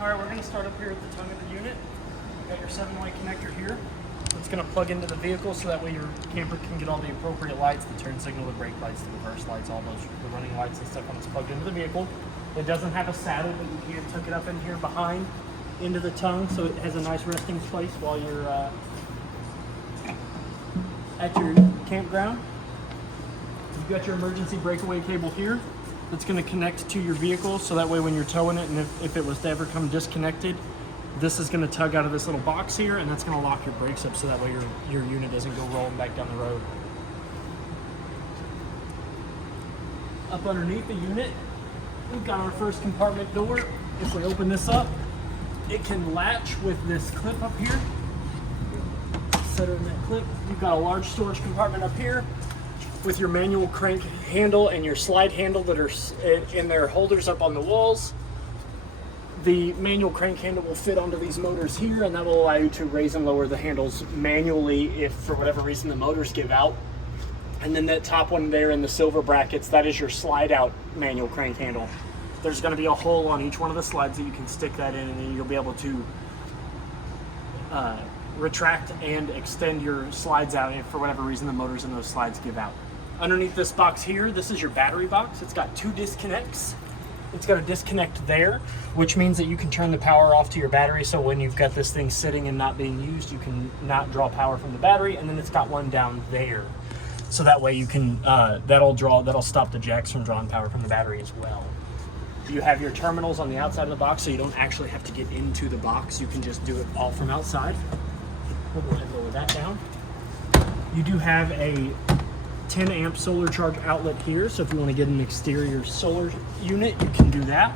All right, we're going to start up here at the tongue of the unit. You've got your 7-way connector here. It's going to plug into the vehicle so that way your camper can get all the appropriate lights, the turn signal, the brake lights, the reverse lights, all those, the running lights and stuff when it's plugged into the vehicle. It doesn't have a saddle, but you can tuck it up in here behind into the tongue so it has a nice resting place while you're at your campground. You've got your emergency breakaway cable here that's going to connect to your vehicle so that way when you're towing it and if it was to ever come disconnected, this is going to tug out of this little box here and that's going to lock your brakes up so that way your unit doesn't go rolling back down the road. Up underneath the unit, we've got our first compartment door. If we open this up, it can latch with this clip up here. Set it in that clip. You've got a large storage compartment up here with your manual crank handle and your slide handle that are in their holders up on the walls. The manual crank handle will fit onto these motors here, and that will allow you to raise and lower the handles manually if for whatever reason the motors give out. And then that top one there in the silver brackets, that is your slide out manual crank handle. There's going to be a hole on each one of the slides that you can stick that in, and then you'll be able to retract and extend your slides out if for whatever reason the motors in those slides give out. Underneath this box here, this is your battery box. It's got 2 disconnects. It's got a disconnect there, which means that you can turn the power off to your battery, so when you've got this thing sitting and not being used, you can not draw power from the battery. And then it's got one down there, so that way you can that'll stop the jacks from drawing power from the battery as well. You have your terminals on the outside of the box, so you don't actually have to get into the box. You can just do it all from outside. We'll go ahead and lower that down. You do have a 10 amp solar charge outlet here, so if you want to get an exterior solar unit, you can do that.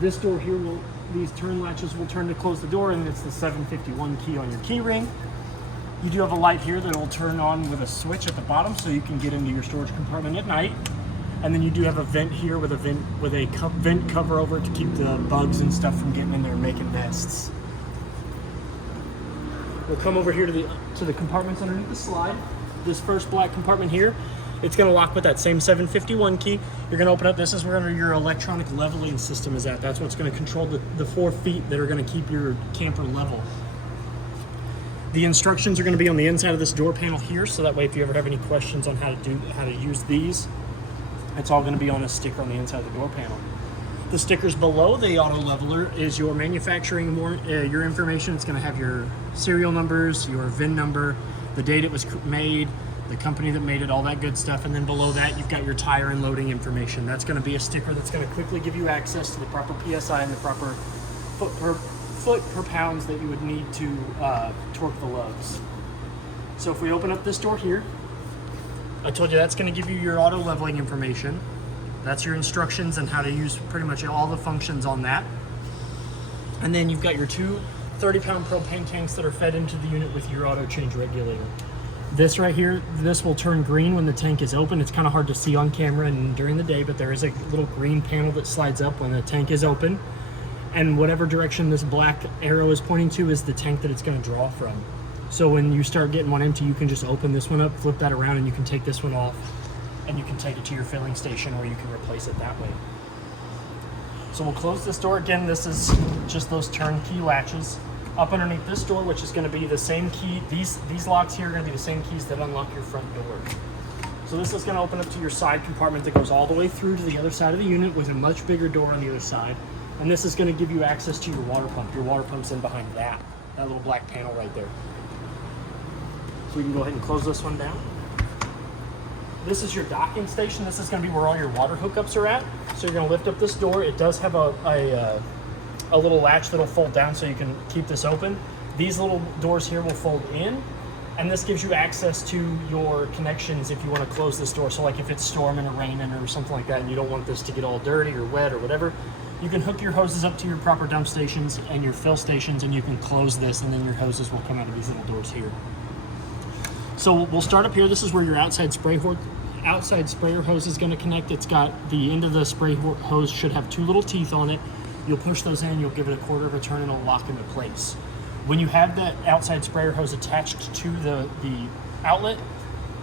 This door here these turn latches will turn to close the door, and it's the 751 key on your key ring. You do have a light here that will turn on with a switch at the bottom, so you can get into your storage compartment at night. And then you do have a vent here with a vent cover over it to keep the bugs and stuff from getting in there and making nests. We'll come over here to the compartments underneath the slide. This first black compartment here, it's going to lock with that same 751 key. You're going to open up, this is where your electronic leveling system is at. That's what's going to control the 4 feet that are going to keep your camper level. The instructions are going to be on the inside of this door panel here, so that way if you ever have any questions on how to use these, it's all going to be on a sticker on the inside of the door panel. The stickers below the auto leveler is your manufacturing your information. It's going to have your serial numbers, your VIN number, the date it was made, the company that made it, all that good stuff. And then below that, you've got your tire and loading information. That's going to be a sticker that's going to quickly give you access to the proper PSI and the proper foot per pounds that you would need to torque the lugs. So if we open up this door here, I told you that's going to give you your auto leveling information. That's your instructions and how to use pretty much all the functions on that. And then you've got your 2 30-pound propane tanks that are fed into the unit with your auto change regulator. This right here, this will turn green when the tank is open. It's kind of hard to see on camera and during the day, but there is a little green panel that slides up when the tank is open. And whatever direction this black arrow is pointing to is the tank that it's going to draw from. So when you start getting one empty, you can just open this one up, flip that around, and you can take this one off, and you can take it to your filling station, or you can replace it that way. So we'll close this door. Again, this is just those turnkey latches. Up underneath this door, which is going to be the same key, these locks here are going to be the same keys that unlock your front door. So this is going to open up to your side compartment that goes all the way through to the other side of the unit with a much bigger door on the other side. And this is going to give you access to your water pump. Your water pump's in behind that little black panel right there. So we can go ahead and close this one down. This is your docking station. This is going to be where all your water hookups are at. So you're going to lift up this door. It does have a little latch that'll fold down so you can keep this open. These little doors here will fold in, and this gives you access to your connections if you want to close this door. So like if it's storming or raining or something like that and you don't want this to get all dirty or wet or whatever, you can hook your hoses up to your proper dump stations and your fill stations, and you can close this, and then your hoses will come out of these little doors here. So we'll start up here. This is where your outside sprayer hose is going to connect. It's got the end of the spray hose should have 2 little teeth on it. You'll push those in, you'll give it a quarter of a turn, and it'll lock into place. When you have that outside sprayer hose attached to the outlet,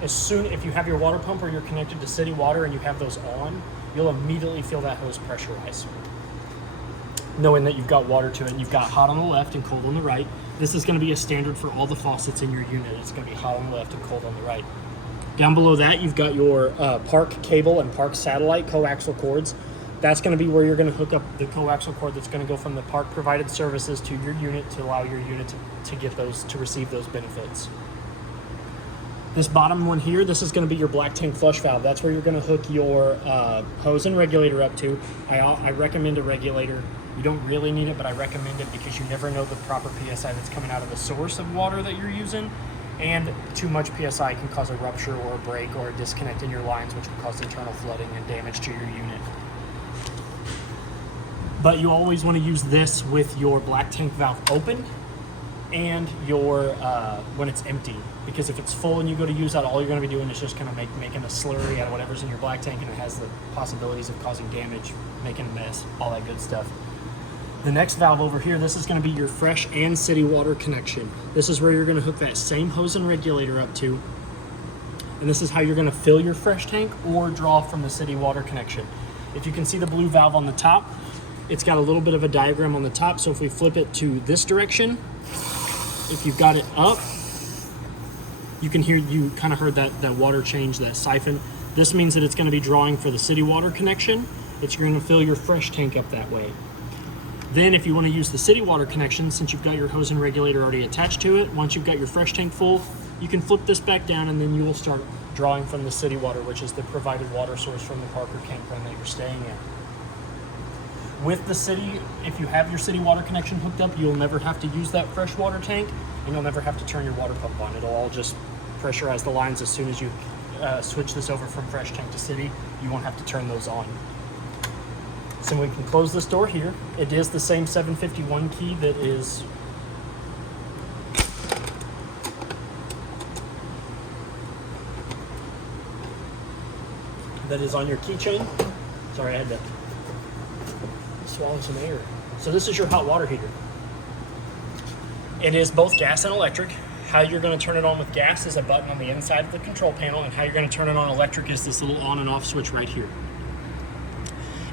if you have your water pump or you're connected to city water and you have those on, you'll immediately feel that hose pressurize. knowing that you've got water to it, and you've got hot on the left and cold on the right. This is going to be a standard for all the faucets in your unit. It's going to be hot on the left and cold on the right. Down below that, you've got your Park cable and Park satellite coaxial cords. That's going to be where you're going to hook up the coaxial cord that's going to go from the Park provided services to your unit to allow your unit to get those, to receive those benefits. This bottom one here, this is going to be your black tank flush valve. That's where you're going to hook your hose and regulator up to. I recommend a regulator. You don't really need it, but I recommend it because you never know the proper PSI that's coming out of the source of water that you're using. And too much PSI can cause a rupture or a break or a disconnect in your lines, which will cause internal flooding and damage to your unit. But you always want to use this with your black tank valve open and your when it's empty, because if it's full and you go to use that, all you're going to be doing is just kind of making a slurry out of whatever's in your black tank, and it has the possibilities of causing damage, making a mess, all that good stuff. The next valve over here, this is going to be your fresh and city water connection. This is where you're going to hook that same hose and regulator up to, and this is how you're going to fill your fresh tank or draw from the city water connection. If you can see the blue valve on the top, it's got a little bit of a diagram on the top, so if we flip it to this direction, if you've got it up, you can hear, you kind of heard that water change, that siphon. This means that it's going to be drawing for the city water connection. It's going to fill your fresh tank up that way. Then if you want to use the city water connection, since you've got your hose and regulator already attached to it, once you've got your fresh tank full, you can flip this back down, and then you will start drawing from the city water, which is the provided water source from the Parker campground that you're staying in. With the city, if you have your city water connection hooked up, you'll never have to use that fresh water tank, and you'll never have to turn your water pump on. It'll all just pressurize the lines as soon as you switch this over from fresh tank to city. You won't have to turn those on. So we can close this door here. It is the same 751 key that is on your keychain. Sorry, I had to swallow some air. So this is your hot water heater. It is both gas and electric. How you're going to turn it on with gas is a button on the inside of the control panel, and how you're going to turn it on electric is this little on and off switch right here.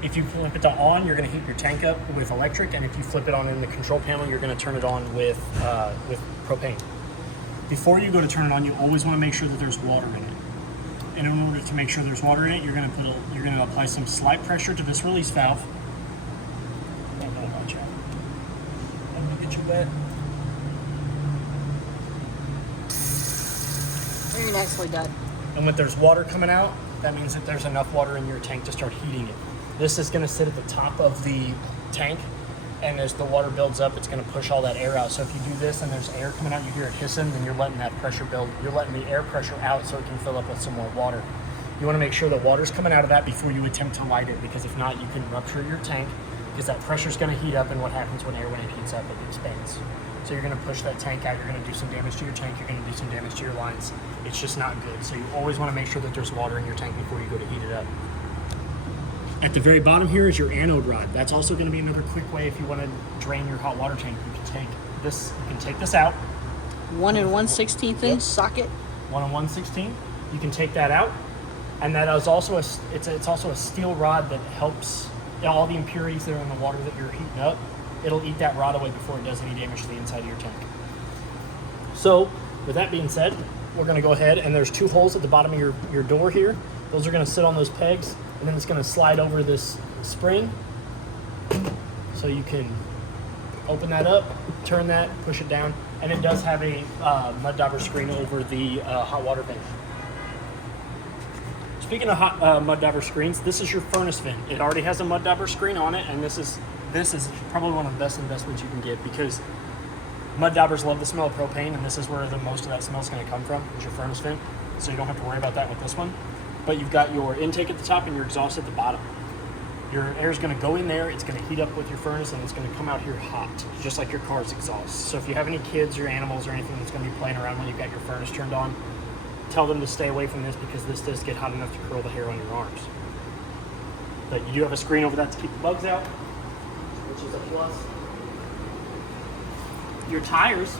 If you flip it to on, you're going to heat your tank up with electric, and if you flip it on in the control panel, you're going to turn it on with propane. Before you go to turn it on, you always want to make sure that there's water in it. And in order to make sure there's water in it, you're going to apply some slight pressure to this release valve. Watch out. I'm going to get you wet. Very nicely done. And when there's water coming out, that means that there's enough water in your tank to start heating it. This is going to sit at the top of the tank, and as the water builds up, it's going to push all that air out. So if you do this and there's air coming out, you hear it hissing, then you're letting that pressure build. You're letting the air pressure out so it can fill up with some more water. You want to make sure that water's coming out of that before you attempt to light it, because if not, you can rupture your tank, because that pressure's going to heat up, and what happens when it heats up, it expands. So you're going to push that tank out, you're going to do some damage to your tank, you're going to do some damage to your lines. It's just not good. So you always want to make sure that there's water in your tank before you go to heat it up. At the very bottom here is your anode rod. That's also going to be another quick way if you want to drain your hot water tank. You can take this out. 1 1/16 inch socket. 1 1/16. You can take that out, and that is also it's also a steel rod that helps all the impurities that are in the water that you're heating up. It'll eat that rod away before it does any damage to the inside of your tank. So, with that being said, we're going to go ahead, and there's 2 holes at the bottom of your door here. Those are going to sit on those pegs, and then it's going to slide over this spring. So you can open that up, turn that, push it down, and it does have a mud dauber screen over the hot water vent. Speaking of mud dauber screens, this is your furnace vent. It already has a mud dauber screen on it, and this is probably one of the best investments you can get, because mud daubers love the smell of propane, and this is where the most of that smell is going to come from, is your furnace vent. So you don't have to worry about that with this one. But you've got your intake at the top and your exhaust at the bottom. Your air is going to go in there, it's going to heat up with your furnace, and it's going to come out here hot, just like your car's exhaust. So if you have any kids or animals or anything that's going to be playing around when you've got your furnace turned on, tell them to stay away from this, because this does get hot enough to curl the hair on your arms. But you do have a screen over that to keep the bugs out, which is a plus. Your tires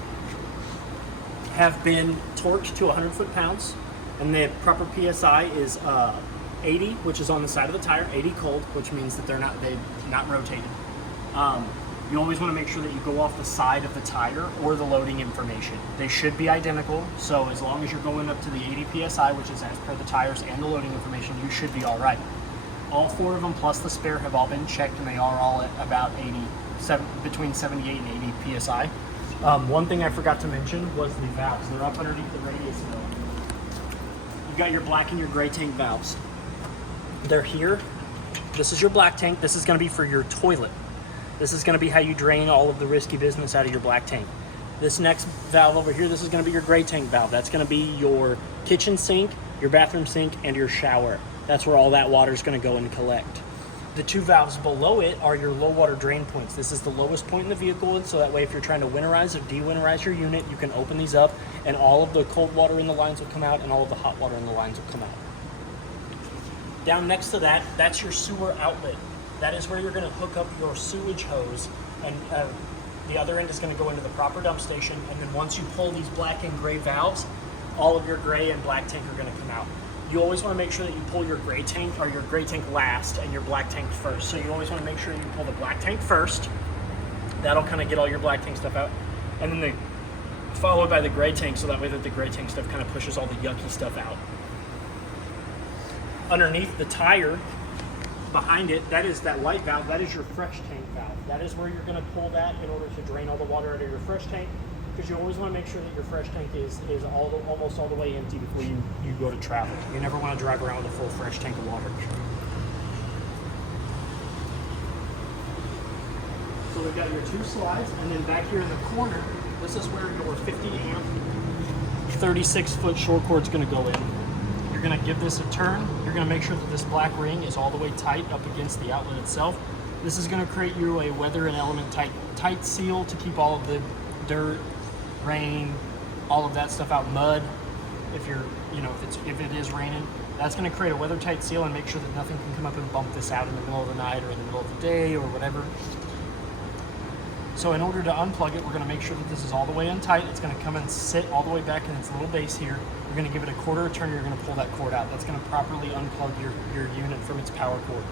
have been torqued to 100 foot-pounds, and the proper PSI is 80, which is on the side of the tire, 80 cold, which means that they're not rotated. You always want to make sure that you go off the side of the tire or the loading information. They should be identical, so as long as you're going up to the 80 PSI, which is as per the tires and the loading information, you should be all right. All 4 of them plus the spare have all been checked, and they are all at about between 78 and 80 PSI. One thing I forgot to mention was the valves. They're up underneath the radius mill. You've got your black and your gray tank valves. They're here. This is your black tank. This is going to be for your toilet. This is going to be how you drain all of the risky business out of your black tank. This next valve over here, this is going to be your gray tank valve. That's going to be your kitchen sink, your bathroom sink, and your shower. That's where all that water is going to go and collect. The 2 valves below it are your low water drain points. This is the lowest point in the vehicle, and so that way if you're trying to winterize or de-winterize your unit, you can open these up and all of the cold water in the lines will come out and all of the hot water in the lines will come out. Down next to that, that's your sewer outlet. That is where you're going to hook up your sewage hose, and the other end is going to go into the proper dump station, and then once you pull these black and gray valves, all of your gray and black tank are going to come out. You always want to make sure that you pull your gray tank last and your black tank first. So you always want to make sure you pull the black tank first. That'll kind of get all your black tank stuff out, and then followed by the gray tank, so that way that the gray tank stuff kind of pushes all the yucky stuff out. Underneath the tire, behind it, that is that white valve, that is your fresh tank valve. That is where you're going to pull that in order to drain all the water out of your fresh tank, because you always want to make sure that your fresh tank is almost all the way empty before you go to travel. You never want to drive around with a full fresh tank of water. So we've got your 2 slides, and then back here in the corner, this is where your 50 amp 36 foot short cord is going to go in. You're going to give this a turn. You're going to make sure that this black ring is all the way tight up against the outlet itself. This is going to create you a weather and element tight seal to keep all of the dirt, rain, all of that stuff out, mud. If it is raining, that's going to create a weather tight seal and make sure that nothing can come up and bump this out in the middle of the night or in the middle of the day or whatever. So in order to unplug it, we're going to make sure that this is all the way untight. It's going to come and sit all the way back in its little base here. You're going to give it a quarter of a turn. You're going to pull that cord out. That's going to properly unplug your unit from its power cord.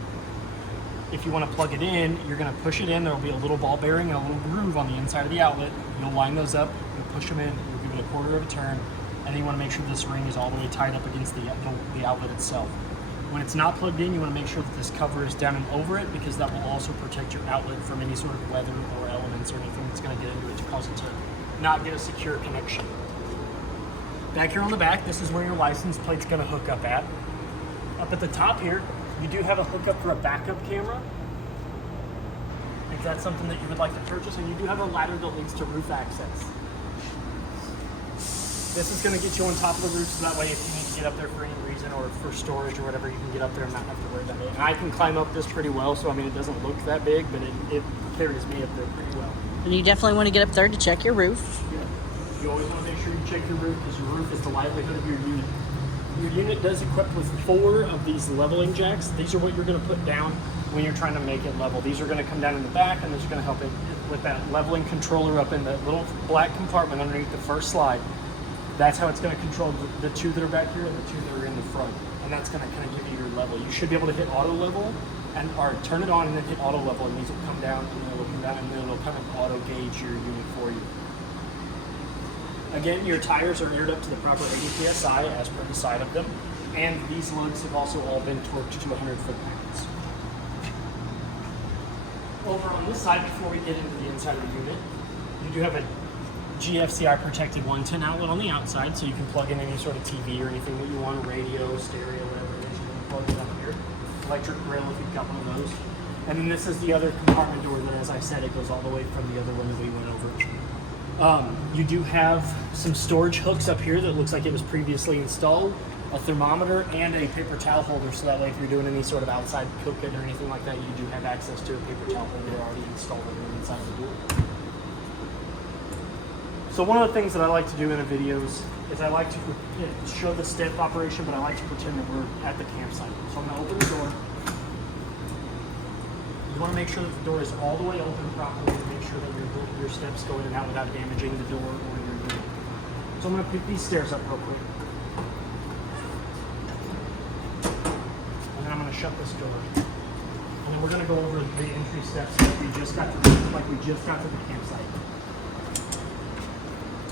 If you want to plug it in, you're going to push it in. There will be a little ball bearing and a little groove on the inside of the outlet. You'll line those up, you'll push them in, you'll give it a quarter of a turn, and then you want to make sure this ring is all the way tied up against the outlet itself. When it's not plugged in, you want to make sure that this cover is down and over it, because that will also protect your outlet from any sort of weather or elements or anything that's going to get into it to cause it to not get a secure connection. Back here on the back, this is where your license plate's going to hook up at. Up at the top here, you do have a hookup for a backup camera, if that's something that you would like to purchase, and you do have a ladder that leads to roof access. This is going to get you on top of the roof, so that way if you need to get up there for any reason or for storage or whatever, you can get up there and not have to worry about it. And I can climb up this pretty well, so I mean it doesn't look that big, but it carries me up there pretty well. And you definitely want to get up there to check your roof. Yeah. You always want to make sure you check your roof, because your roof is the livelihood of your unit. Your unit does equip with 4 of these leveling jacks. These are what you're going to put down when you're trying to make it level. These are going to come down in the back, and these are going to help it with that leveling controller up in the little black compartment underneath the first slide. That's how it's going to control the 2 that are back here and the 2 that are in the front. And that's going to kind of give you your level. You should be able to hit auto level or turn it on and then hit auto level, and these will come down and then it'll come down and then it'll kind of auto gauge your unit for you. Again, your tires are aired up to the proper 80 PSI as per the side of them, and these lugs have also all been torqued to 100 foot-pounds. Over on this side, before we get into the inside of the unit, you do have a GFCI protected 110 outlet on the outside, so you can plug in any sort of TV or anything that you want, radio, stereo, whatever it is, you can plug it up here. Electric grill if you've got one of those. And then this is the other compartment door that, as I said, it goes all the way from the other one that we went over. You do have some storage hooks up here that looks like it was previously installed, a thermometer, and a paper towel holder, so that way if you're doing any sort of outside cooking or anything like that, you do have access to a paper towel holder already installed on the inside of the door. So one of the things that I like to do in the videos is I like to show the step operation, but I like to pretend that we're at the campsite. So I'm going to open the door. You want to make sure that the door is all the way open properly to make sure that your steps go in and out without damaging the door or your unit. So I'm going to pick these stairs up real quick. And then I'm going to shut this door. And then we're going to go over the entry steps like we just got to the campsite.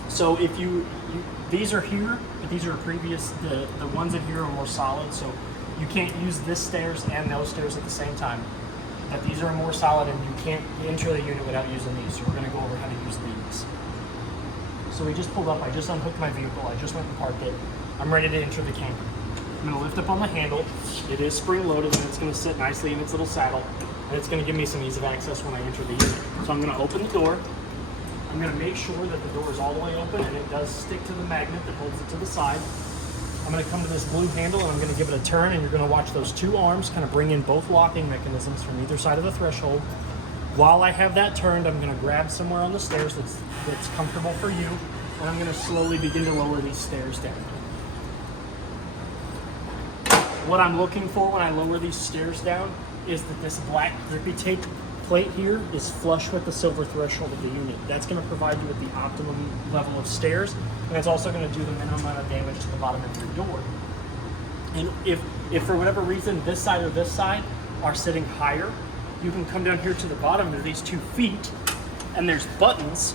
So if these are here, but these are previous, the ones in here are more solid, so you can't use this stairs and those stairs at the same time. But these are more solid and you can't enter the unit without using these. So we're going to go over how to use these. So we just pulled up, I just unhooked my vehicle, I just went and parked it. I'm ready to enter the camper. I'm going to lift up on the handle. It is spring loaded and it's going to sit nicely in its little saddle. And it's going to give me some ease of access when I enter the unit. So I'm going to open the door. I'm going to make sure that the door is all the way open and it does stick to the magnet that holds it to the side. I'm going to come to this blue handle and I'm going to give it a turn, and you're going to watch those two arms kind of bring in both locking mechanisms from either side of the threshold. While I have that turned, I'm going to grab somewhere on the stairs that's comfortable for you, and I'm going to slowly begin to lower these stairs down. What I'm looking for when I lower these stairs down is that this black grippy tape plate here is flush with the silver threshold of the unit. That's going to provide you with the optimum level of stairs, and it's also going to do the minimum amount of damage to the bottom of your door. And if for whatever reason this side or this side are sitting higher, you can come down here to the bottom of these 2 feet, and there's buttons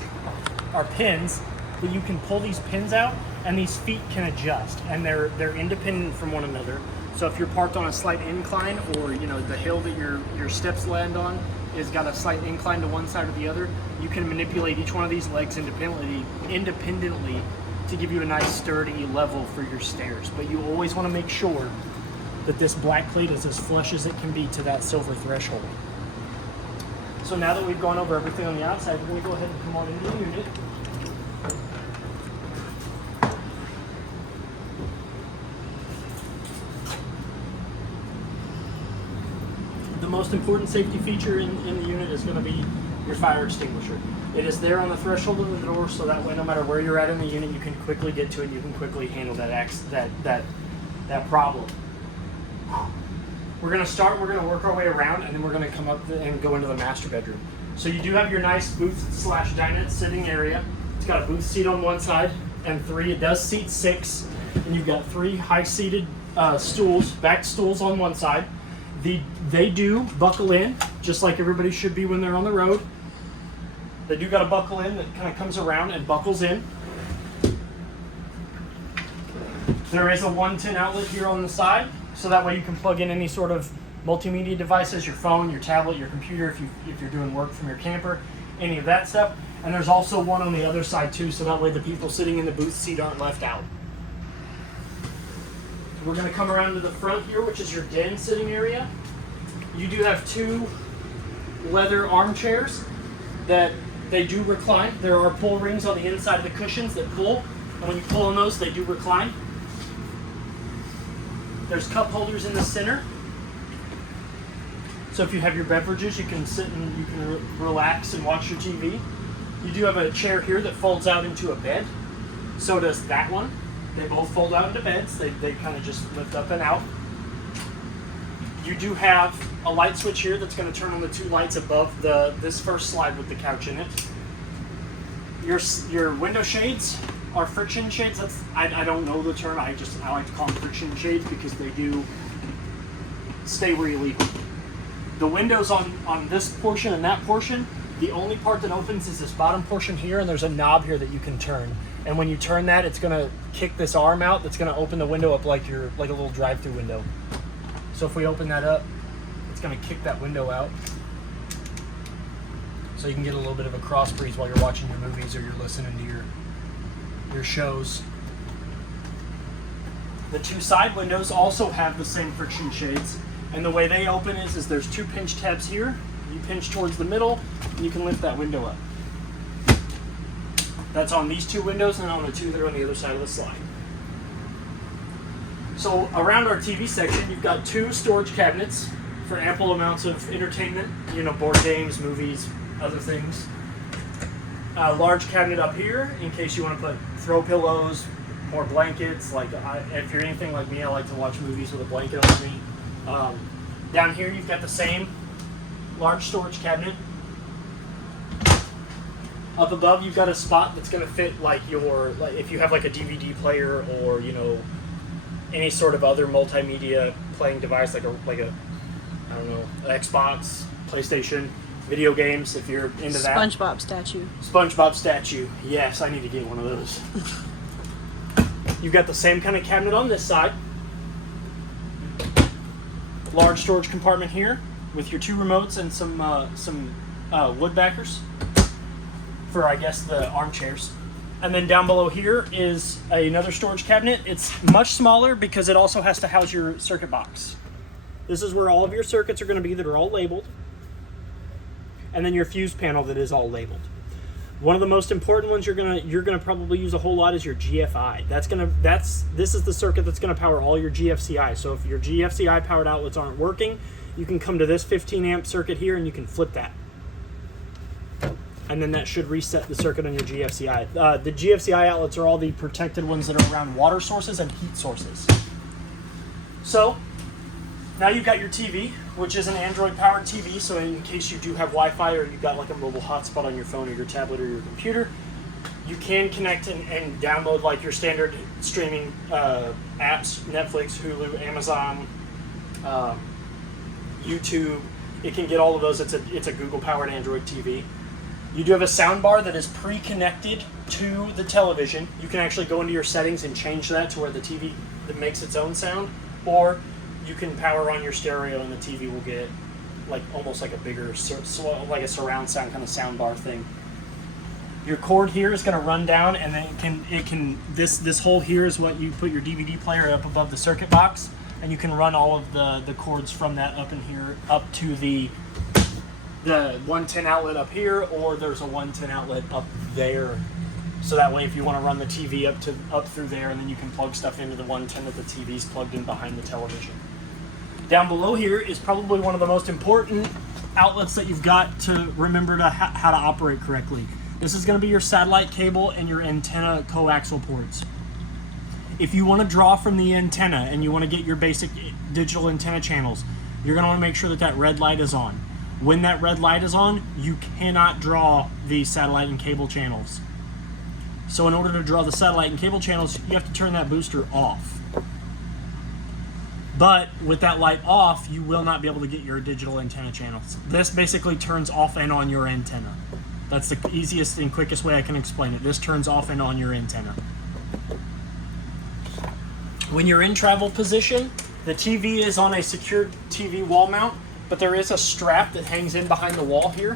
or pins that you can pull these pins out, and these feet can adjust, and they're independent from one another. So if you're parked on a slight incline, or the hill that your steps land on has got a slight incline to one side or the other, you can manipulate each one of these legs independently to give you a nice sturdy level for your stairs. But you always want to make sure that this black plate is as flush as it can be to that silver threshold. So now that we've gone over everything on the outside, we're going to go ahead and come on into the unit. The most important safety feature in the unit is going to be your fire extinguisher. It is there on the threshold of the door, so that way no matter where you're at in the unit, you can quickly get to it, you can quickly handle that problem. We're going to work our way around, and then we're going to come up and go into the master bedroom. So you do have your nice booth/dinette sitting area. It's got a booth seat on one side and 3. It does seat 6, and you've got 3 high-seated stools, back stools on one side. They do buckle in, just like everybody should be when they're on the road. They do got a buckle in that kind of comes around and buckles in. There is a 110 outlet here on the side, so that way you can plug in any sort of multimedia devices, your phone, your tablet, your computer, if you're doing work from your camper, any of that stuff. And there's also one on the other side too, so that way the people sitting in the booth seat aren't left out. We're going to come around to the front here, which is your den sitting area. You do have 2 leather armchairs that they do recline. There are pull rings on the inside of the cushions that pull, and when you pull on those, they do recline. There's cup holders in the center. So if you have your beverages, you can sit and you can relax and watch your TV. You do have a chair here that folds out into a bed. So does that one. They both fold out into beds. They kind of just lift up and out. You do have a light switch here that's going to turn on the 2 lights above this first slide with the couch in it. Your window shades are friction shades. I don't know the term. I like to call them friction shades because they do stay where you leave them. The windows on this portion and that portion, the only part that opens is this bottom portion here, and there's a knob here that you can turn. And when you turn that, it's going to kick this arm out that's going to open the window up like a little drive-through window. So if we open that up, it's going to kick that window out. So you can get a little bit of a cross breeze while you're watching your movies or you're listening to your shows. The 2 side windows also have the same friction shades. And the way they open is there's 2 pinch tabs here. You pinch towards the middle, and you can lift that window up. That's on these 2 windows and on the 2 that are on the other side of the slide. So around our TV section, you've got 2 storage cabinets for ample amounts of entertainment, board games, movies, other things. A large cabinet up here in case you want to put throw pillows, more blankets. If you're anything like me, I like to watch movies with a blanket on me. Down here, you've got the same large storage cabinet. Up above, you've got a spot that's going to fit if you have like a DVD player or any sort of other multimedia playing device, like a I don't know, Xbox, PlayStation, video games, if you're into that. SpongeBob statue. SpongeBob statue. Yes, I need to get one of those. You've got the same kind of cabinet on this side. Large storage compartment here with your 2 remotes and some wood backers for, I guess, the armchairs. And then down below here is another storage cabinet. It's much smaller because it also has to house your circuit box. This is where all of your circuits are going to be that are all labeled. And then your fuse panel that is all labeled. One of the most important ones you're gonna probably use a whole lot is your GFI. This is the circuit that's gonna power all your GFCI. So if your GFCI powered outlets aren't working, you can come to this 15 amp circuit here and you can flip that. And then that should reset the circuit on your GFCI. The GFCI outlets are all the protected ones that are around water sources and heat sources. So now you've got your TV, which is an Android powered TV. So in case you do have Wi-Fi or you've got like a mobile hotspot on your phone or your tablet or your computer, you can connect and download like your standard streaming apps, Netflix, Hulu, Amazon, YouTube. It can get all of those. It's a Google powered Android TV. You do have a sound bar that is pre-connected to the television. You can actually go into your settings and change that to where the TV that makes its own sound, or you can power on your stereo and the TV will get like almost like a bigger, like a surround sound kind of sound bar thing. Your cord here is going to run down, and then this hole here is what you put your DVD player up above the circuit box, and you can run all of the cords from that up in here up to the 110 outlet up here, or there's a 110 outlet up there. So that way if you want to run the TV up through there, and then you can plug stuff into the 110 that the TV's plugged in behind the television. Down below here is probably one of the most important outlets that you've got to remember how to operate correctly. This is going to be your satellite cable and your antenna coaxial ports. If you want to draw from the antenna and you want to get your basic digital antenna channels, you're going to want to make sure that red light is on. When that red light is on, you cannot draw the satellite and cable channels. So in order to draw the satellite and cable channels, you have to turn that booster off. But with that light off, you will not be able to get your digital antenna channels. This basically turns off and on your antenna. That's the easiest and quickest way I can explain it. This turns off and on your antenna. When you're in travel position, the TV is on a secure TV wall mount, but there is a strap that hangs in behind the wall here.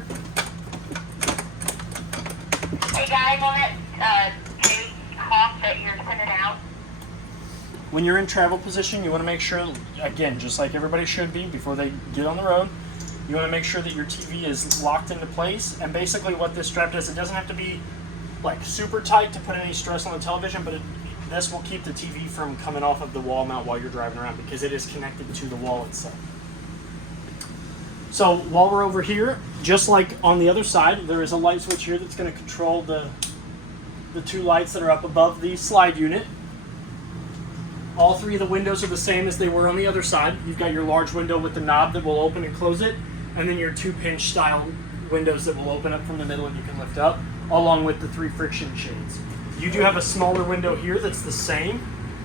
Hey guys, on that new hawk that you're sending out. When you're in travel position, you want to make sure, again, just like everybody should be before they get on the road, you want to make sure that your TV is locked into place. And basically what this strap does, it doesn't have to be like super tight to put any stress on the television, but this will keep the TV from coming off of the wall mount while you're driving around because it is connected to the wall itself. So while we're over here, just like on the other side, there is a light switch here that's going to control the 2 lights that are up above the slide unit. All 3 of the windows are the same as they were on the other side. You've got your large window with the knob that will open and close it, and then your 2-pinch style windows that will open up from the middle and you can lift up, along with the 3 friction shades. You do have a smaller window here that's the same,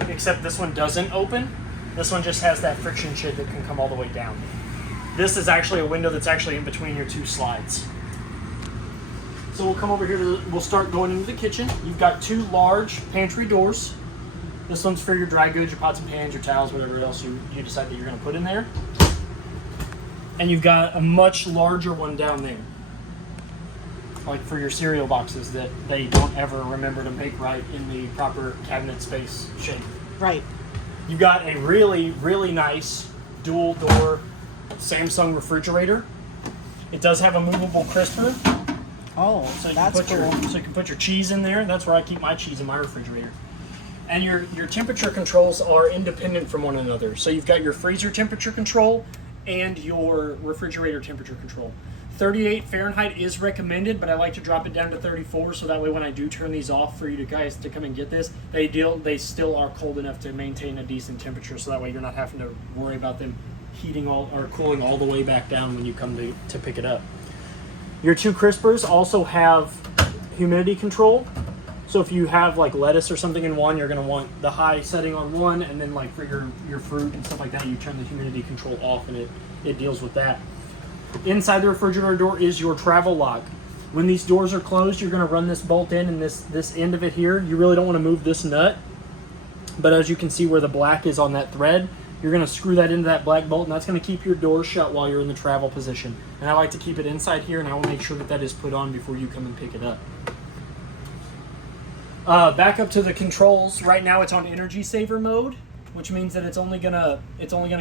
except this one doesn't open. This one just has that friction shade that can come all the way down. This is actually a window that's actually in between your 2 slides. So we'll come over here we'll start going into the kitchen. You've got 2 large pantry doors. This one's for your dry goods, your pots and pans, your towels, whatever else you decide that you're going to put in there. And you've got a much larger one down there, like for your cereal boxes that they don't ever remember to make right in the proper cabinet space shape. Right. You've got a really, really nice dual door Samsung refrigerator. It does have a movable crisper. Oh, So that's cool. So you can put your cheese in there. That's where I keep my cheese in my refrigerator. And your temperature controls are independent from one another. So you've got your freezer temperature control and your refrigerator temperature control. 38 Fahrenheit is recommended, but I like to drop it down to 34 so that way when I do turn these off for you guys to come and get this, they still are cold enough to maintain a decent temperature, so that way you're not having to worry about them heating or cooling all the way back down when you come to pick it up. Your 2 crispers also have humidity control. So if you have like lettuce or something in one, you're going to want the high setting on one, and then like for your fruit and stuff like that, you turn the humidity control off, and it deals with that. Inside the refrigerator door is your travel lock. When these doors are closed, you're going to run this bolt in, and this end of it here, you really don't want to move this nut. But as you can see where the black is on that thread, you're going to screw that into that black bolt, and that's going to keep your door shut while you're in the travel position. And I like to keep it inside here, and I will make sure that that is put on before you come and pick it up. Back up to the controls. Right now it's on energy saver mode, which means that it's only gonna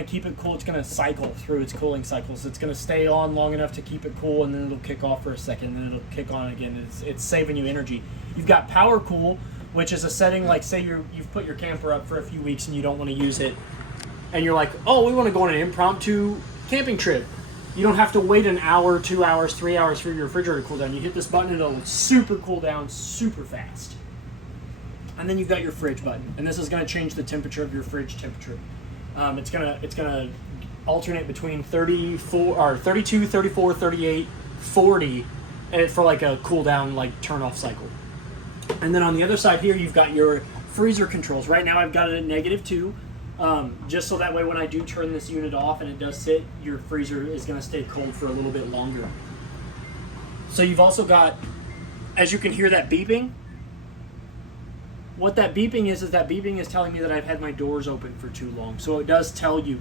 keep it cool. It's gonna cycle through its cooling cycles. It's gonna stay on long enough to keep it cool, and then it'll kick off for a second, and then it'll kick on again. It's saving you energy. You've got power cool, which is a setting like, say you've put your camper up for a few weeks and you don't want to use it, and you're like, oh, we want to go on an impromptu camping trip. You don't have to wait an hour, 2 hours, 3 hours for your refrigerator to cool down. You hit this button, it'll super cool down super fast. And then you've got your fridge button, and this is going to change the temperature of your fridge temperature. It's gonna alternate between 34 or 32, 34, 38, 40 for like a cool down, like turn off cycle. And then on the other side here, you've got your freezer controls. Right now I've got it at -2, just so that way when I do turn this unit off and it does sit, your freezer is going to stay cold for a little bit longer. So you've also got, as you can hear that beeping, what that beeping is that beeping is telling me that I've had my doors open for too long. So it does tell you.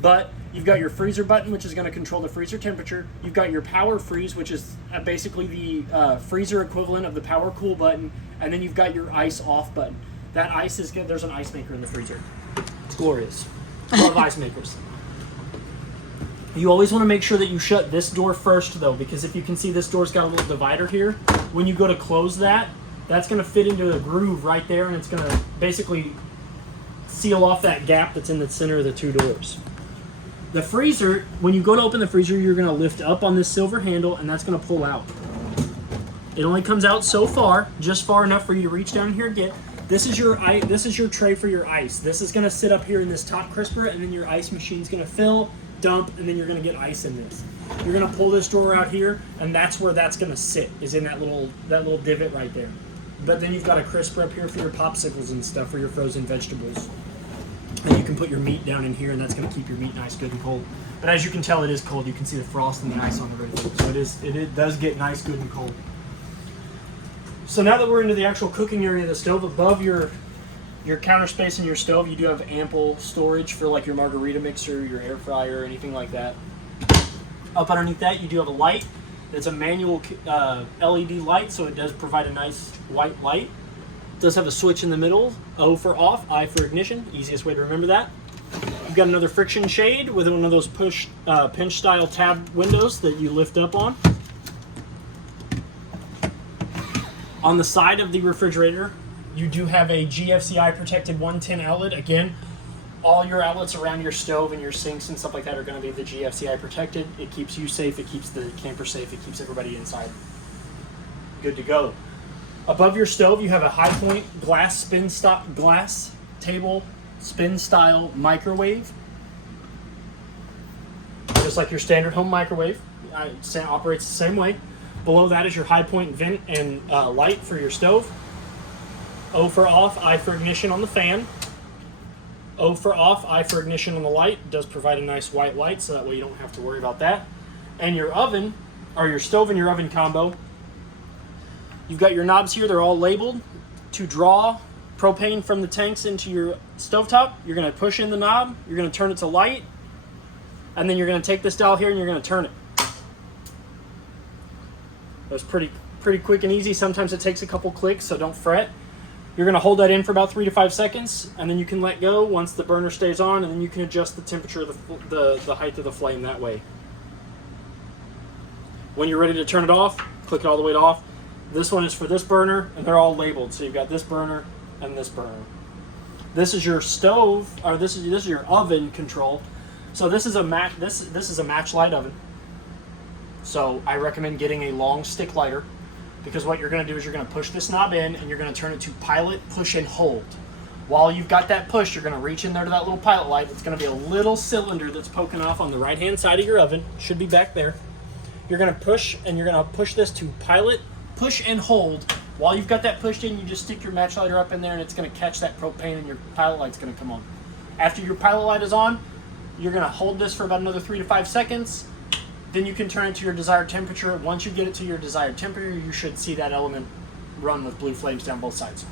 But you've got your freezer button, which is going to control the freezer temperature. You've got your power freeze, which is basically the freezer equivalent of the power cool button. And then you've got your ice off button. That ice is good. There's an ice maker in the freezer. It's glorious. Love ice makers. You always want to make sure that you shut this door first, though, because if you can see, this door's got a little divider here. When you go to close that, that's going to fit into a groove right there, and it's going to basically seal off that gap that's in the center of the two doors. The freezer, when you go to open the freezer, you're going to lift up on this silver handle, and that's going to pull out. It only comes out so far, just far enough for you to reach down here and get. This is your tray for your ice. This is going to sit up here in this top crisper, and then your ice machine's going to fill, dump, and then you're going to get ice in this. You're going to pull this drawer out here, and that's where that's going to sit, is in that little divot right there. But then you've got a crisper up here for your popsicles and stuff, for your frozen vegetables. And you can put your meat down in here, and that's going to keep your meat nice, good, and cold. But as you can tell, it is cold. You can see the frost and the ice on the right there. So it does get nice, good, and cold. So now that we're into the actual cooking area of the stove, above your counter space in your stove, you do have ample storage for like your margarita mixer, your air fryer, or anything like that. Up underneath that, you do have a light. It's a manual LED light, so it does provide a nice white light. It does have a switch in the middle, O for off, I for ignition. Easiest way to remember that. You've got another friction shade with one of those push pinch style tab windows that you lift up on. On the side of the refrigerator, you do have a GFCI protected 110 outlet. Again, all your outlets around your stove and your sinks and stuff like that are going to be the GFCI protected. It keeps you safe, it keeps the camper safe, it keeps everybody inside good to go. Above your stove, you have a high point glass table spin style microwave, just like your standard home microwave. It operates the same way. Below that is your high point vent and light for your stove. O for off, I for ignition on the fan. O for off, I for ignition on the light. It does provide a nice white light, so that way you don't have to worry about that. And your oven, or your stove and your oven combo, you've got your knobs here. They're all labeled. To draw propane from the tanks into your stovetop, you're going to push in the knob, you're going to turn it to light, and then you're going to take this dial here and you're going to turn it. That's pretty quick and easy. Sometimes it takes a couple clicks, so don't fret. You're going to hold that in for about 3 to 5 seconds, and then you can let go once the burner stays on, and then you can adjust the temperature of the height of the flame that way. When you're ready to turn it off, click it all the way to off. This one is for this burner, and they're all labeled. So you've got this burner and this burner. This is your stove, or this is your oven control. So this is a this is a match light oven. So I recommend getting a long stick lighter, because what you're going to do is you're going to push this knob in and you're going to turn it to pilot, push, and hold. While you've got that push, you're going to reach in there to that little pilot light. It's going to be a little cylinder that's poking off on the right-hand side of your oven. Should be back there. You're going to push, and you're going to push this to pilot, push, and hold While you've got that pushed in, you just stick your match lighter up in there and it's going to catch that propane and your pilot light's going to come on. After your pilot light is on, you're going to hold this for about another 3 to 5 seconds. Then you can turn it to your desired temperature. Once you get it to your desired temperature, you should see that element run with blue flames down both sides.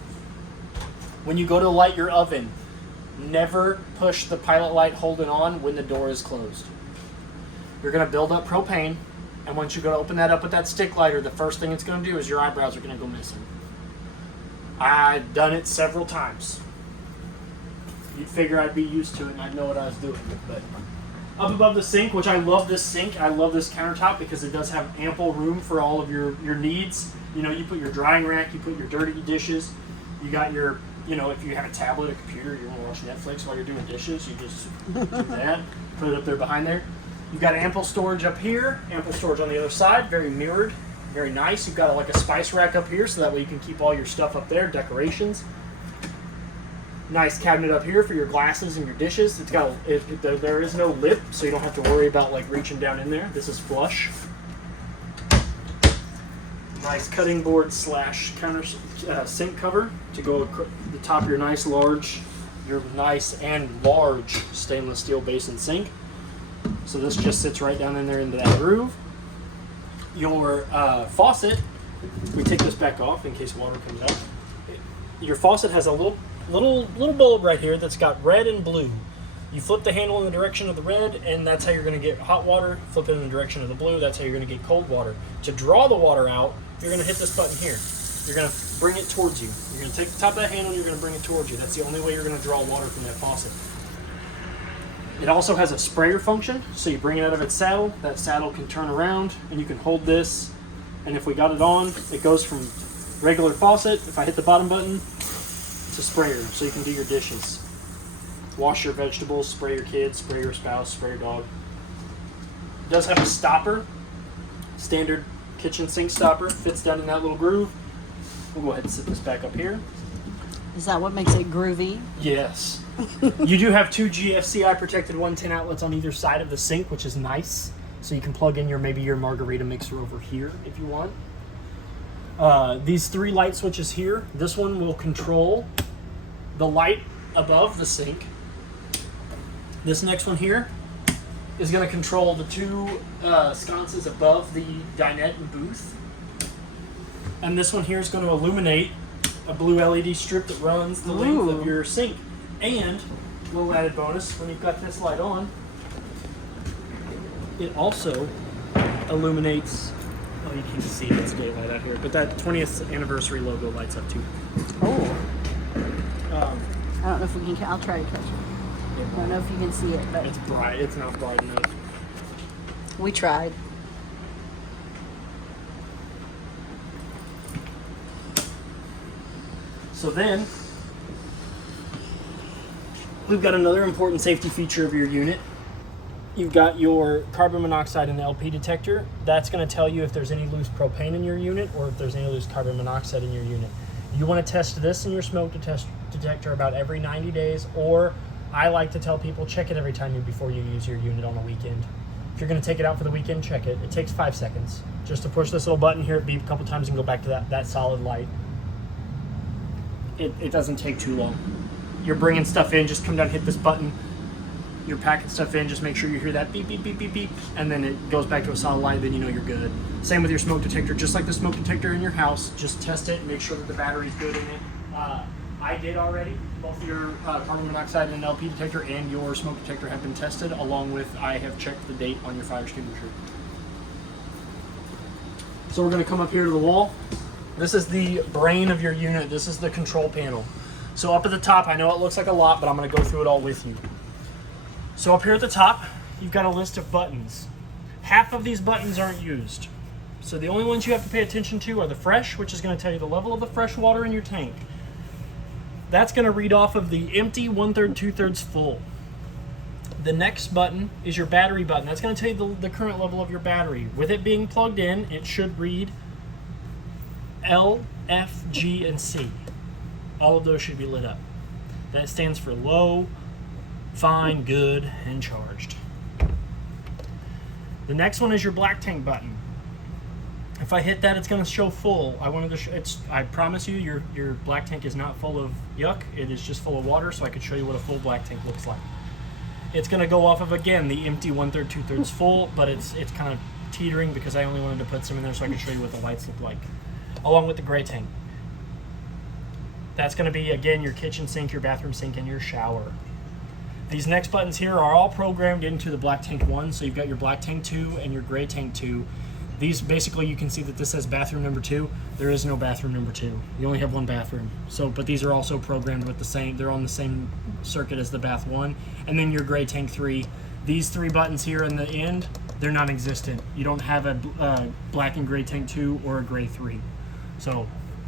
When you go to light your oven, never push the pilot light holding on when the door is closed. You're going to build up propane, and once you go to open that up with that stick lighter, the first thing it's going to do is your eyebrows are going to go missing. I've done it several times. You'd figure I'd be used to it and I'd know what I was doing. But up above the sink, which I love this sink, I love this countertop because it does have ample room for all of your needs. You know, you put your drying rack, you put your dirty dishes, you got your, you know, if you have a tablet, a computer, you want to watch Netflix while you're doing dishes, you just do that, put it up there behind there. You've got ample storage up here, ample storage on the other side, very mirrored, very nice. You've got like a spice rack up here so that way you can keep all your stuff up there, decorations. Nice cabinet up here for your glasses and your dishes. It's got there is no lip, so you don't have to worry about like reaching down in there. This is flush. Nice cutting board slash counter sink cover to go the top of your nice and large stainless steel basin sink. So this just sits right down in there into that groove. Your faucet, we take this back off in case water comes out. Your faucet has a little bulb right here that's got red and blue. You flip the handle in the direction of the red, and that's how you're going to get hot water. Flip it in the direction of the blue, that's how you're going to get cold water. To draw the water out, you're going to hit this button here. You're going to bring it towards you. You're going to take the top of that handle and you're going to bring it towards you. That's the only way you're going to draw water from that faucet. It also has a sprayer function, so you bring it out of its saddle. That saddle can turn around, and you can hold this, and if we got it on, it goes from regular faucet, if I hit the bottom button, to sprayer, so you can do your dishes. Wash your vegetables, spray your kids, spray your spouse, spray your dog. It does have a stopper, standard kitchen sink stopper, fits down in that little groove. We'll go ahead and set this back up here. Is that what makes it groovy? Yes. You do have 2 GFCI protected 110 outlets on either side of the sink, which is nice. So you can plug in maybe your margarita mixer over here if you want. These 3 light switches here. This one will control the light above the sink. This next one here is going to control the 2 sconces above the dinette and booth. And this one here is going to illuminate a blue LED strip that runs the length of your sink. And, a little added bonus, when you've got this light on, it also illuminates, oh, you can't see it's daylight out here, but that 20th anniversary logo lights up too. Oh. I don't know if we can, I'll try to catch it. I don't know if you can see it, but It's bright, it's not bright enough. we tried. So then, we've got another important safety feature of your unit. You've got your carbon monoxide and LP detector. That's going to tell you if there's any loose propane in your unit or if there's any loose carbon monoxide in your unit. You want to test this in your smoke detector about every 90 days, or I like to tell people check it every time before you use your unit on a weekend. If you're going to take it out for the weekend, check it. It takes 5 seconds. Just to push this little button here, beep a couple times and go back to that solid light. It doesn't take too long. You're bringing stuff in, just come down, hit this button. You're packing stuff in, just make sure you hear that beep, beep, beep, beep, beep, and then it goes back to a solid light, then you know you're good. Same with your smoke detector, just like the smoke detector in your house, just test it, make sure that the battery's good in it. I did already. Both your carbon monoxide and LP detector and your smoke detector have been tested, along with I have checked the date on your fire extinguisher. So we're gonna come up here to the wall. This is the brain of your unit. This is the control panel. So up at the top, I know it looks like a lot, but I'm going to go through it all with you. So up here at the top, you've got a list of buttons. Half of these buttons aren't used. So the only ones you have to pay attention to are the fresh, which is going to tell you the level of the fresh water in your tank. That's going to read off of the empty, 1/3, 2/3 full. The next button is your battery button. That's going to tell you the current level of your battery. With it being plugged in, it should read L, F, G, and C. All of those should be lit up. That stands for low, fine, good, and charged. The next one is your black tank button. If I hit that, it's going to show full. I wanted to I promise you, your black tank is not full of yuck. It is just full of water, so I could show you what a full black tank looks like. It's going to go off of, again, the empty 1/3, 2/3 full, but it's kind of teetering because I only wanted to put some in there so I could show you what the lights look like, along with the gray tank. That's going to be, again, your kitchen sink, your bathroom sink, and your shower. These next buttons here are all programmed into the black tank 1, so you've got your black tank 2 and your gray tank 2. These, basically, you can see that this says bathroom number 2. There is no bathroom number 2. You only have one bathroom. So, but these are also programmed with the same, they're on the same circuit as the bath 1. And then your gray tank 3. These 3 buttons here in the end, they're non-existent. You don't have a black and gray tank 2 or a gray 3. So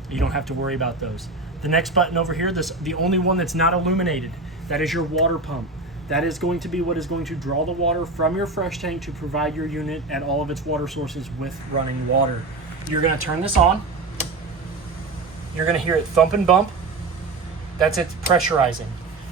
you don't have to worry about those. The next button over here, the only one that's not illuminated, that is your water pump. That is going to be what is going to draw the water from your fresh tank to provide your unit at all of its water sources with running water. You're going to turn this on. You're going to hear it thump and bump. That's it pressurizing.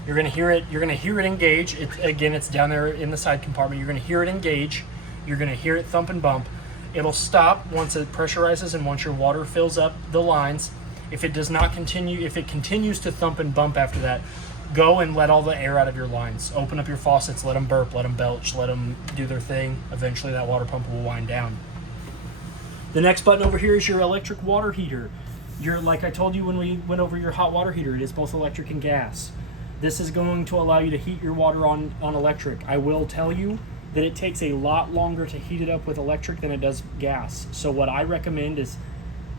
You're going to hear it engage. Again, it's down there in the side compartment. You're going to hear it engage. You're going to hear it thump and bump. It'll stop once it pressurizes and once your water fills up the lines. If it does not continue, if it continues to thump and bump after that, go and let all the air out of your lines. Open up your faucets, let them burp, let them belch, let them do their thing. Eventually that water pump will wind down. The next button over here is your electric water heater. Like I told you when we went over your hot water heater, it is both electric and gas. This is going to allow you to heat your water on electric. I will tell you that it takes a lot longer to heat it up with electric than it does gas. So what I recommend is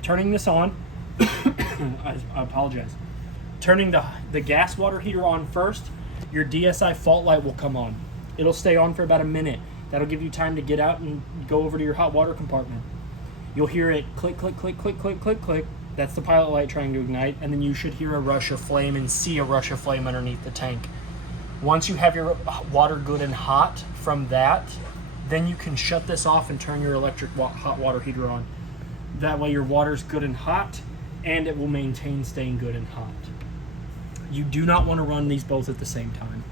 turning this on. I apologize. Turning the gas water heater on first, your DSI fault light will come on. It'll stay on for about a minute. That'll give you time to get out and go over to your hot water compartment. You'll hear it click, click, click, click, click, click, click. That's the pilot light trying to ignite, and then you should hear a rush of flame and see a rush of flame underneath the tank. Once you have your water good and hot from that, then you can shut this off and turn your electric hot water heater on. That way your water's good and hot, and it will maintain staying good and hot. You do not want to run these both at the same time.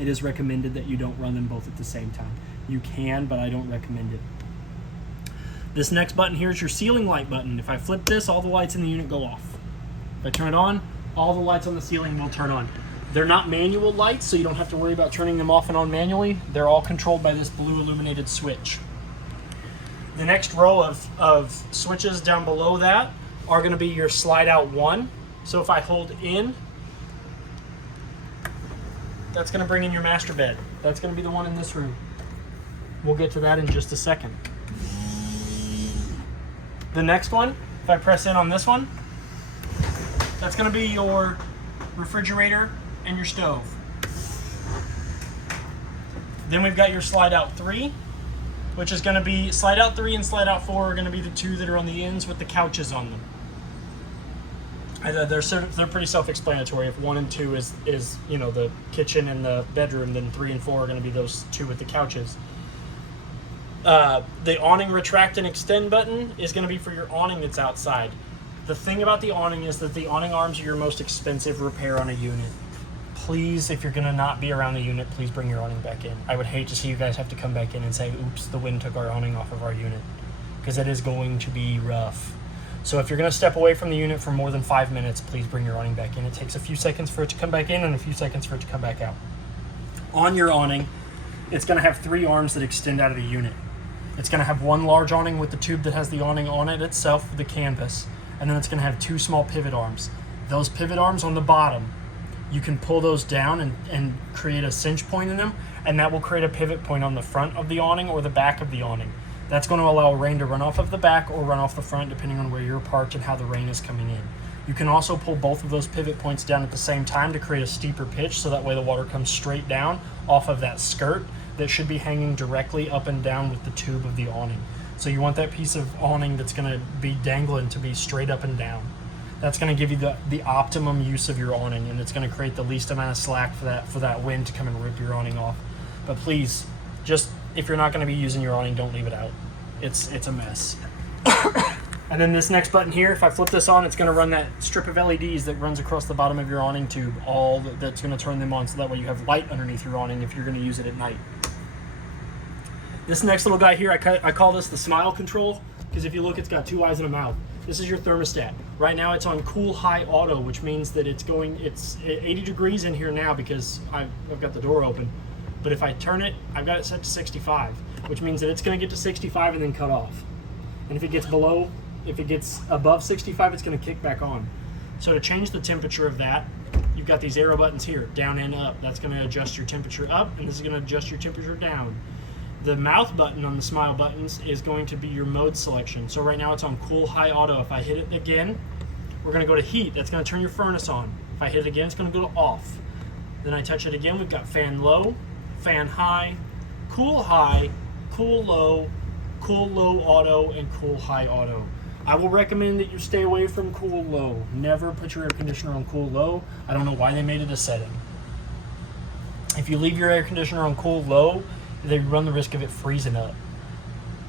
It is recommended that you don't run them both at the same time. You can, but I don't recommend it. This next button here is your ceiling light button. If I flip this, all the lights in the unit go off. If I turn it on, all the lights on the ceiling will turn on. They're not manual lights, so you don't have to worry about turning them off and on manually. They're all controlled by this blue illuminated switch. The next row of switches down below that are going to be your slide out 1. So if I hold in, that's going to bring in your master bed. That's going to be the one in this room. We'll get to that in just a second. The next one, if I press in on this one, that's going to be your refrigerator and your stove. Then we've got your slide out 3, which is going to be slide out 3 and slide out 4 are going to be the 2 that are on the ends with the couches on them. They're pretty self-explanatory. If 1 and 2 is the kitchen and the bedroom, then 3 and 4 are going to be those 2 with the couches. The awning retract and extend button is going to be for your awning that's outside. The thing about the awning is that the awning arms are your most expensive repair on a unit. Please, if you're going to not be around the unit, please bring your awning back in. I would hate to see you guys have to come back in and say, oops, the wind took our awning off of our unit, because it is going to be rough. So if you're going to step away from the unit for more than 5 minutes, please bring your awning back in. It takes a few seconds for it to come back in and a few seconds for it to come back out. On your awning, it's going to have 3 arms that extend out of the unit. It's going to have one large awning with the tube that has the awning on it itself, the canvas, and then it's going to have 2 small pivot arms. Those pivot arms on the bottom, you can pull those down and create a cinch point in them, and that will create a pivot point on the front of the awning or the back of the awning. That's going to allow rain to run off of the back or run off the front depending on where you're parked and how the rain is coming in. You can also pull both of those pivot points down at the same time to create a steeper pitch, so that way the water comes straight down off of that skirt that should be hanging directly up and down with the tube of the awning. So you want that piece of awning that's going to be dangling to be straight up and down. That's going to give you the optimum use of your awning, and it's going to create the least amount of slack for that wind to come and rip your awning off. But please, just if you're not going to be using your awning, don't leave it out. It's a mess. And then this next button here, if I flip this on, it's going to run that strip of LEDs that runs across the bottom of your awning tube. That's going to turn them on, so that way you have light underneath your awning if you're going to use it at night. This next little guy here, I call this the smile control. because if you look, it's got 2 eyes and a mouth. This is your thermostat. Right now it's on cool high auto, which means that it's 80 degrees in here now because I've got the door open. But if I turn it, I've got it set to 65, which means that it's going to get to 65 and then cut off. And if it gets above 65, it's going to kick back on. So to change the temperature of that, you've got these arrow buttons here, down and up. That's going to adjust your temperature up, and this is going to adjust your temperature down. The mouth button on the smile buttons is going to be your mode selection. So right now it's on cool high auto. If I hit it again, we're going to go to heat. That's going to turn your furnace on. If I hit it again, it's going to go to off. Then I touch it again. We've got fan low, fan high, cool low auto, and cool high auto. I will recommend that you stay away from cool low. Never put your air conditioner on cool low. I don't know why they made it a setting. If you leave your air conditioner on cool low, they run the risk of it freezing up.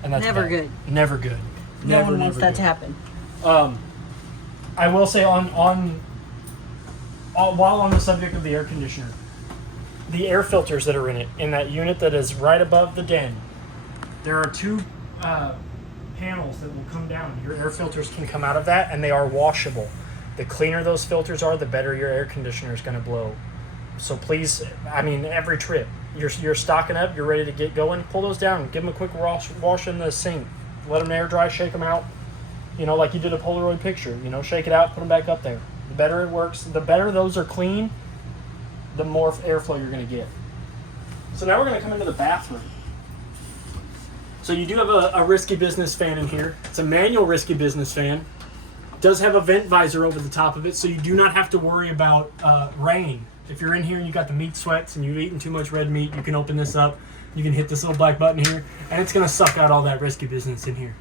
And that's Never bad. good. Never good. No one wants that to happen. I will say while on the subject of the air conditioner, the air filters that are in that unit that is right above the den, there are 2 panels that will come down. Your air filters can come out of that, and they are washable. The cleaner those filters are, the better your air conditioner is going to blow. So please, every trip, you're stocking up, you're ready to get going, pull those down, give them a quick wash in the sink, let them air dry, shake them out, like you did a Polaroid picture, shake it out, put them back up there. The better it works, the better those are clean, the more airflow you're going to get. So now we're going to come into the bathroom. So you do have a Risky Business fan in here. It's a manual Risky Business fan. It does have a vent visor over the top of it, so you do not have to worry about rain. If you're in here and you got the meat sweats and you've eaten too much red meat, you can open this up. You can hit this little black button here, and it's going to suck out all that Risky Business in here.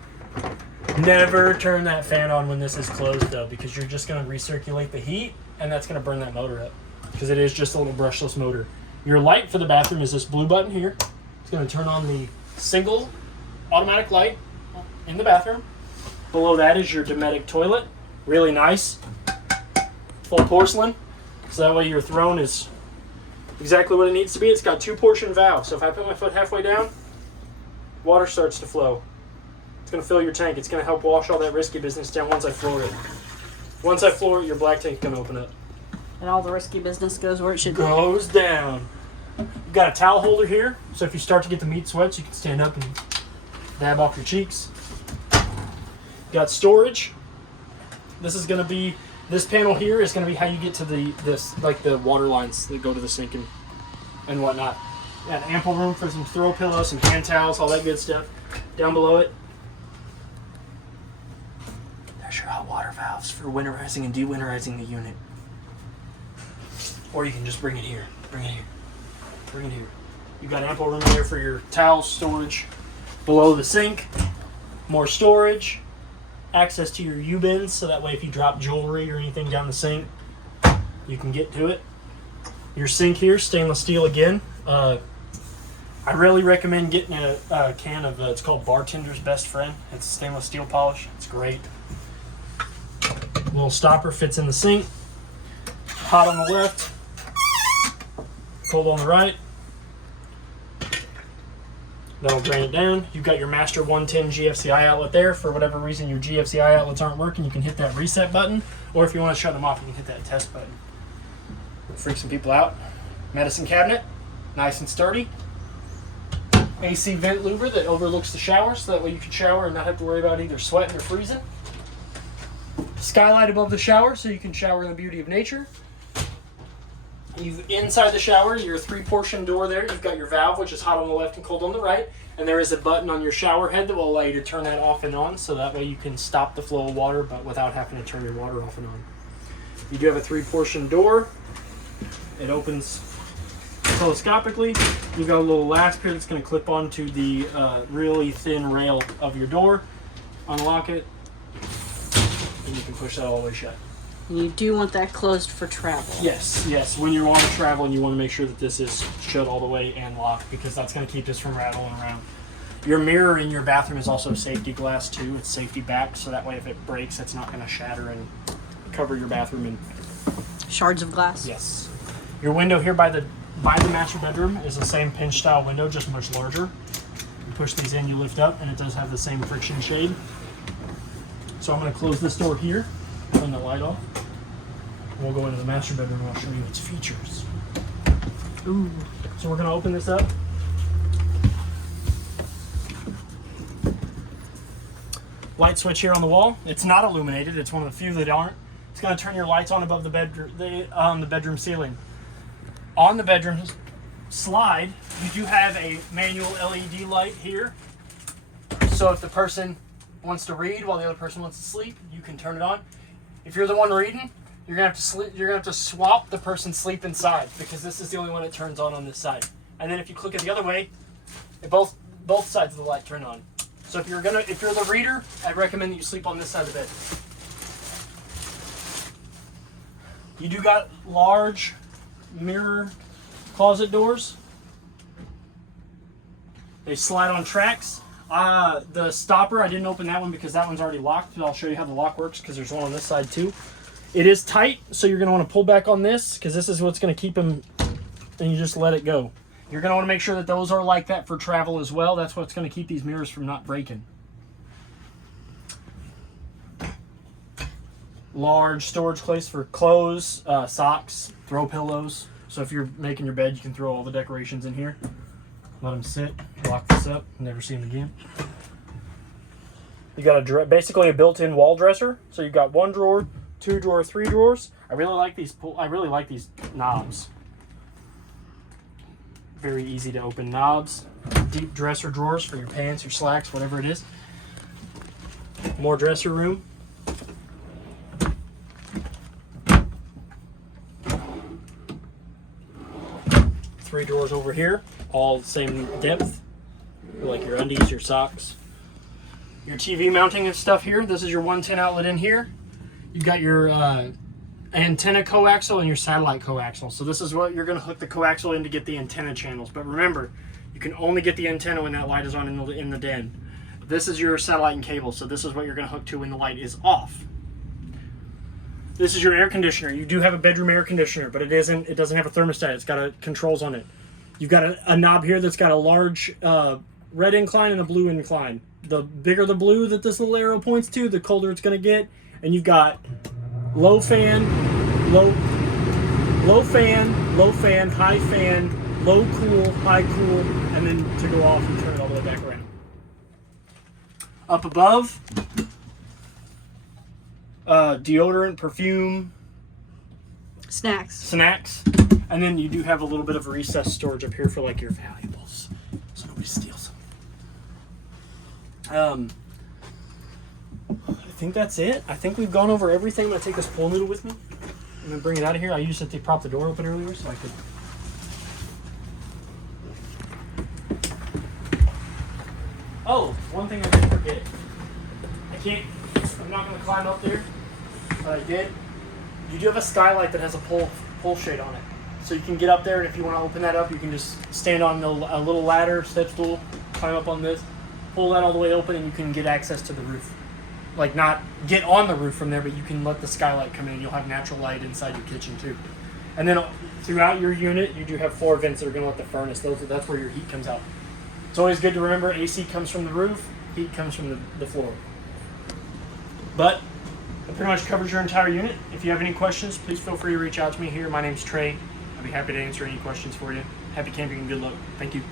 Never turn that fan on when this is closed, though, because you're just going to recirculate the heat, and that's going to burn that motor up, because it is just a little brushless motor. Your light for the bathroom is this blue button here. It's going to turn on the single automatic light in the bathroom. Below that is your Dometic toilet. Really nice. Full porcelain. So that way your throne is exactly what it needs to be. It's got 2 portion valves. So if I put my foot halfway down, water starts to flow. It's going to fill your tank. It's going to help wash all that Risky Business down once I floor it. Once I floor it, your black tank's going to open up. And all the Risky Business goes where it should Goes down. You've got a towel holder here. So if you start to get the meat sweats, you can stand up and dab off your cheeks. Got storage. This panel here is going to be how you get to the water lines that go to the sink and whatnot. Got ample room for some throw pillows, some hand towels, all that good stuff. Down below it, there's your hot water valves for winterizing and dewinterizing the unit. Or you can just bring it here. You've got ample room there for your towel storage. Below the sink, more storage. Access to your U-bins, so that way if you drop jewelry or anything down the sink, you can get to it. Your sink here, stainless steel again. I really recommend getting a can of, it's called Bartender's Best Friend. It's stainless steel polish. It's great. Little stopper fits in the sink. Hot on the left, cold on the right. That'll drain it down. You've got your master 110 GFCI outlet there. For whatever reason your GFCI outlets aren't working, you can hit that reset button. Or if you want to shut them off, you can hit that test button. Freak some people out. Medicine cabinet, nice and sturdy. AC vent louver that overlooks the shower, so that way you can shower and not have to worry about either sweating or freezing. Skylight above the shower, so you can shower in the beauty of nature. Inside the shower, your 3-portion door there, you've got your valve, which is hot on the left and cold on the right. And there is a button on your shower head that will allow you to turn that off and on, so that way you can stop the flow of water, but without having to turn your water off and on. You do have a 3-portion door. It opens telescopically. You've got a little latch here that's going to clip onto the really thin rail of your door. Unlock it, and you can push that all the way shut. You do want that closed for travel. Yes. When you're on travel, and you want to make sure that this is shut all the way and locked, because that's going to keep this from rattling around. Your mirror in your bathroom is also safety glass too. It's safety backed, so that way if it breaks, it's not going to shatter and cover your bathroom in Shards of glass. Yes. Your window here by the master bedroom is the same pinch style window, just much larger. You push these in, you lift up, and it does have the same friction shade. So I'm going to close this door here, turn the light off. We'll go into the master bedroom and I'll show you its features. Ooh. So we're going to open this up. Light switch here on the wall. It's not illuminated. It's one of the few that aren't. It's going to turn your lights on above the bedroom ceiling. On the bedroom slide, you do have a manual LED light here. So if the person wants to read while the other person wants to sleep, you can turn it on. If you're the one reading, you're gonna have to sleep. You're gonna have to swap the person's sleep inside because this is the only one that turns on this side. And then if you click it the other way, both sides of the light turn on. So if you're the reader, I'd recommend that you sleep on this side of the bed. You do got large mirror closet doors. They slide on tracks. The stopper, I didn't open that one because that one's already locked, but I'll show you how the lock works because there's one on this side too. It is tight, so you're going to want to pull back on this because this is what's going to keep them, and you just let it go. You're going to want to make sure that those are like that for travel as well. That's what's going to keep these mirrors from not breaking. Large storage place for clothes, socks, throw pillows. So if you're making your bed, you can throw all the decorations in here. Let them sit, lock this up, never see them again. You got basically a built-in wall dresser. So you've got 1 drawer, 2 drawer, 3 drawers. I really like these knobs. Very easy to open knobs. Deep dresser drawers for your pants, your slacks, whatever it is. More dresser room. Three drawers over here, all the same depth, like your undies, your socks. Your TV mounting and stuff here. This is your 110 outlet in here. You've got your antenna coaxial and your satellite coaxial. So this is what you're going to hook the coaxial in to get the antenna channels. But remember, you can only get the antenna when that light is on in the den. This is your satellite and cable. So this is what you're going to hook to when the light is off. This is your air conditioner. You do have a bedroom air conditioner, but it doesn't have a thermostat. It's got controls on it. You've got a knob here that's got a large red incline and a blue incline. The bigger the blue that this little arrow points to, the colder it's going to get. And you've got low fan, high fan, low cool, high cool, and then to go off and turn it all the way back around. Up above, deodorant, perfume, snacks, and then you do have a little bit of recessed storage up here for like your valuables, so nobody steals them. I think that's it. I think we've gone over everything. I'm gonna take this pool noodle with me. I'm gonna bring it out of here. I used it to prop the door open earlier, so I could. Oh, one thing I did forget. I'm not gonna climb up there. But I did. You do have a skylight that has a pull shade on it. So you can get up there, and if you want to open that up, you can just stand on a little ladder, step stool, climb up on this, pull that all the way open, and you can get access to the roof. Like, not get on the roof from there, but you can let the skylight come in. You'll have natural light inside your kitchen, too. And then throughout your unit, you do have 4 vents that are going to let the furnace. That's where your heat comes out. It's always good to remember AC comes from the roof, heat comes from the floor. But that pretty much covers your entire unit. If you have any questions, please feel free to reach out to me here. My name's Trey. I'll be happy to answer any questions for you. Happy camping and good luck. Thank you.